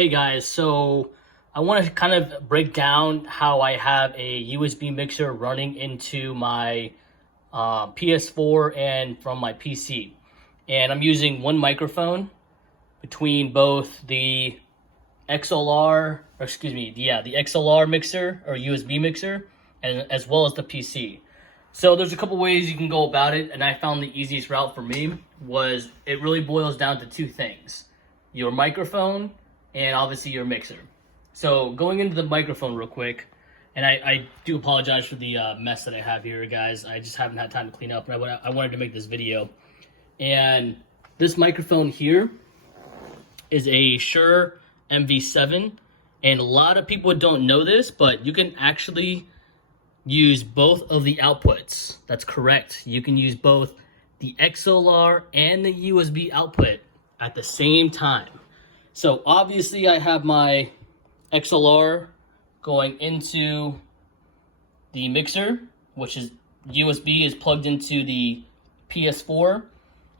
Hey guys, so I want to kind of break down how I have a USB mixer running into my PS4 and from my PC. And I'm using one microphone between both the XLR, or excuse me, the XLR mixer or USB mixer, and as well as the PC. So there's a couple ways you can go about it, and I found the easiest route for me was it really boils down to two things: your microphone and obviously your mixer. So going into the microphone real quick, and I do apologize for the mess that I have here, guys. I just haven't had time to clean up, and I wanted to make this video. And this microphone here is a Shure MV7, and a lot of people don't know this, but you can actually use both of the outputs. That's correct. You can use both the XLR and the USB output at the same time. So obviously I have my XLR going into the mixer, which is USB is plugged into the PS4,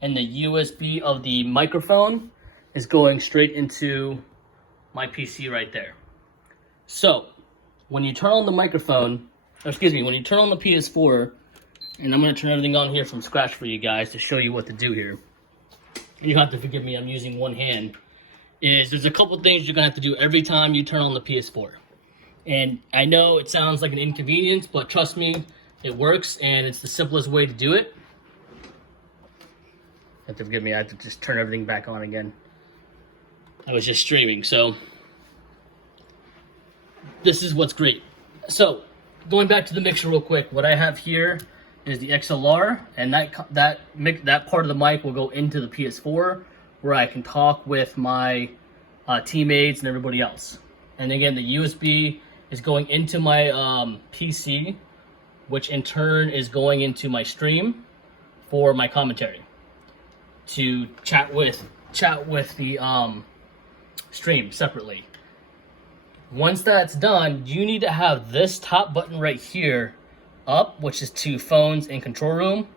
and the USB of the microphone is going straight into my PC right there. So when you turn on the microphone, when you turn on the PS4, and I'm going to turn everything on here from scratch for you guys to show you what to do here. You have to forgive me, I'm using one hand. There's a couple things you're going to have to do every time you turn on the PS4. And I know it sounds like an inconvenience, but trust me, it works, and it's the simplest way to do it. You have to forgive me, I have to just turn everything back on again. I was just streaming, so this is what's great. So, going back to the mixer real quick, what I have here is the XLR, and that part of the mic will go into the PS4, where I can talk with my teammates and everybody else. And again, the USB is going into my PC, which in turn is going into my stream for my commentary to chat with the stream separately. Once that's done, you need to have this top button right here up, which is to phones and control room,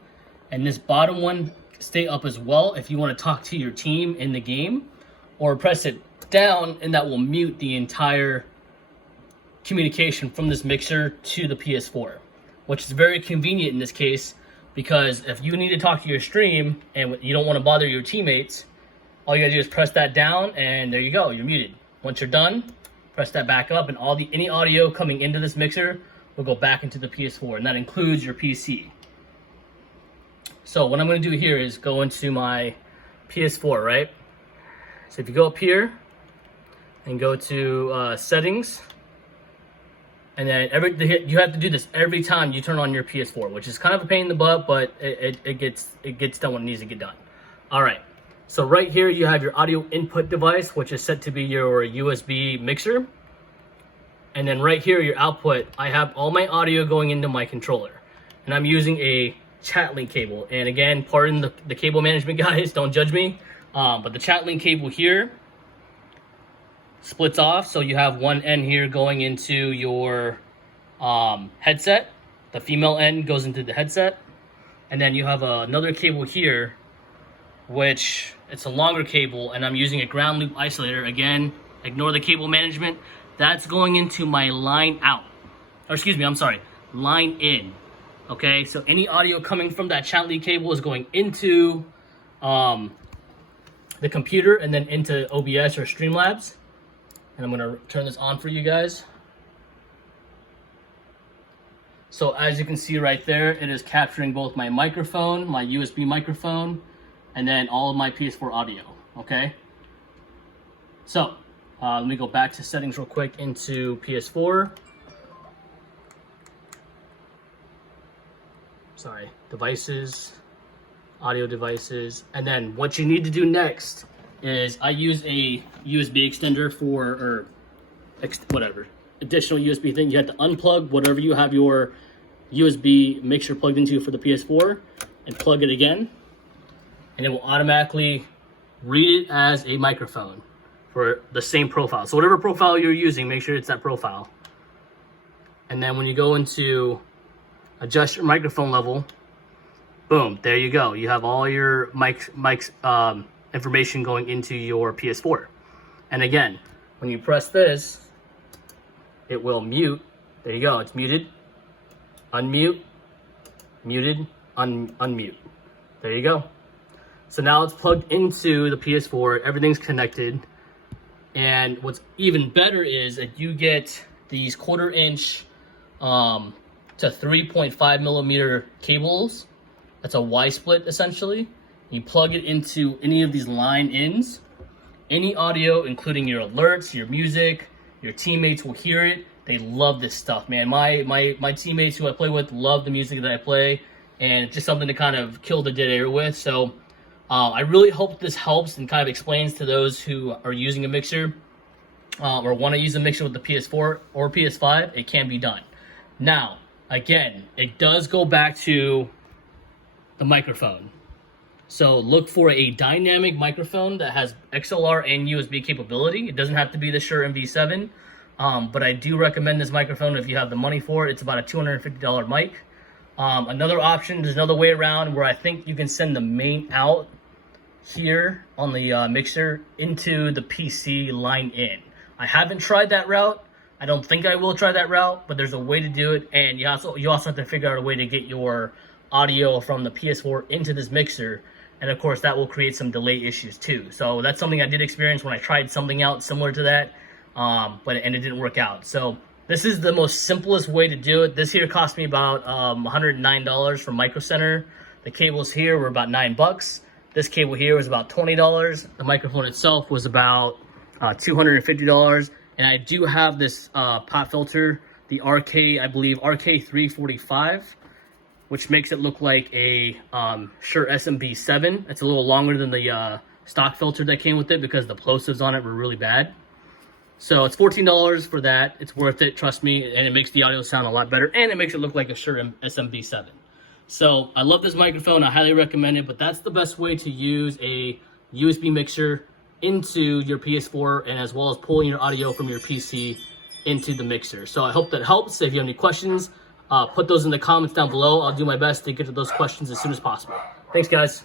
and this bottom one stay up as well if you want to talk to your team in the game, or press it down and that will mute the entire communication from this mixer to the PS4, which is very convenient in this case, because if you need to talk to your stream and you don't want to bother your teammates, all you gotta do is press that down and there you go, you're muted. Once you're done, press that back up, and any audio coming into this mixer will go back into the PS4, and that includes your PC. So what I'm going to do here is go into my PS4, right? So if you go up here and go to settings, and then you have to do this every time you turn on your PS4, which is kind of a pain in the butt, but it gets done when it needs to get done. All right. So right here you have your audio input device, which is set to be your USB mixer. And then right here, your output, I have all my audio going into my controller. And I'm using a chat link cable. And again, pardon the cable management guys, don't judge me. But the chat link cable here splits off. So you have one end here going into your headset. The female end goes into the headset. And then you have another cable here, which it's a longer cable, and I'm using a ground loop isolator. Again, ignore the cable management. That's going into my line out, or excuse me, I'm sorry, line in. Okay, so any audio coming from that chat link cable is going into the computer and then into OBS or Streamlabs. And I'm gonna turn this on for you guys. So as you can see right there, it is capturing both my microphone, my USB microphone, and then all of my PS4 audio, okay? So, let me go back to settings real quick into PS4. Sorry, devices, audio devices. And then what you need to do next is I use a USB extender for, whatever, additional USB thing. You have to unplug whatever you have your USB mixer plugged into for the PS4 and plug it again. And it will automatically read it as a microphone for the same profile. So whatever profile you're using, make sure it's that profile. And then when you go into adjust your microphone level, boom, there you go. You have all your mics information going into your PS4. And again, when you press this, it will mute. There you go, it's muted, unmute, muted, unmute. There you go. So now it's plugged into the PS4, everything's connected. And what's even better is that you get these 1/4 inch to 3.5 millimeter cables. That's a Y split essentially. You plug it into any of these line ins. Any audio, including your alerts, your music, your teammates will hear it. They love this stuff, man. My teammates who I play with love the music that I play, and it's just something to kind of kill the dead air with. So I really hope this helps and kind of explains to those who are using a mixer or want to use a mixer with the PS4 or PS5, it can be done. Now, again, it does go back to the microphone. So look for a dynamic microphone that has XLR and USB capability. It doesn't have to be the Shure MV7, but I do recommend this microphone if you have the money for it. It's about a $250 mic. Another option, there's another way around where I think you can send the main out here on the mixer into the PC line in. I haven't tried that route. I don't think I will try that route, but there's a way to do it, and you also have to figure out a way to get your audio from the PS4 into this mixer, and of course that will create some delay issues too. So that's something I did experience when I tried something out similar to that, but it didn't work out. So this is the most simplest way to do it. This here cost me about $109 from Micro Center. The cables here were about $9. This cable here was about $20. The microphone itself was about $250. And I do have this pop filter, the I believe RK345, which makes it look like a Shure MV7. It's a little longer than the stock filter that came with it because the plosives on it were really bad. So it's $14 for that. It's worth it, trust me, and it makes the audio sound a lot better, and it makes it look like a Shure MV7. So I love this microphone. I highly recommend it, but that's the best way to use a USB mixer into your PS4, and as well as pulling your audio from your PC into the mixer. So I hope that helps. If you have any questions, put those in the comments down below. I'll do my best to get to those questions as soon as possible. Thanks, guys.